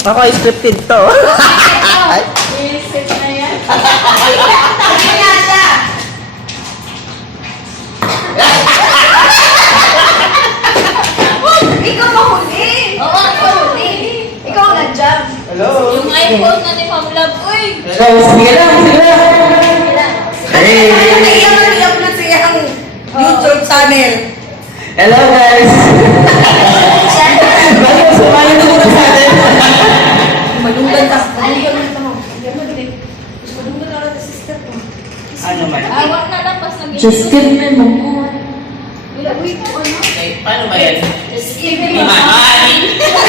Ako, scripted to. Ay. Isip na yan. Kaya. Ikaw mahuli. Oo, ikaw huli. Ikaw nandiyan. Hello. Yung iPhone na ni Ma'am Love, uy! Hello, sige lang, sige lang. Hey. Naiyak na niya na siya ang YouTube channel. Hello, guys. naman? Awa na lang basta Just give me mo. Wala, wait ano? Okay, paano ba yan? Just give me mo. Ah, Mahal! Ah.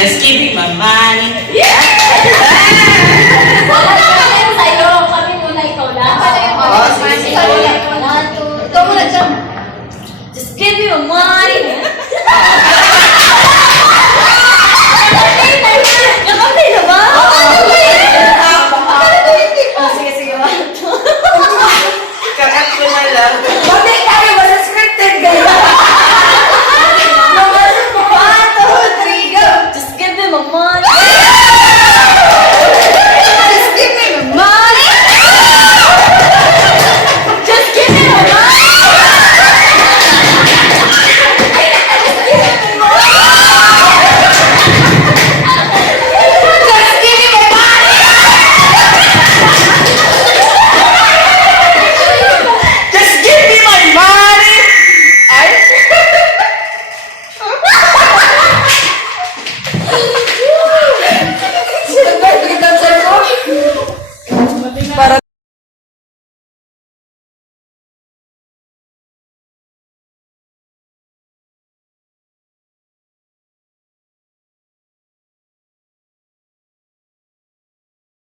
Just give me my money. Yeah! Wala na kami sa'yo. Kami muna ikaw lang. Ah, ikaw muna dyan. Just give me my money. that.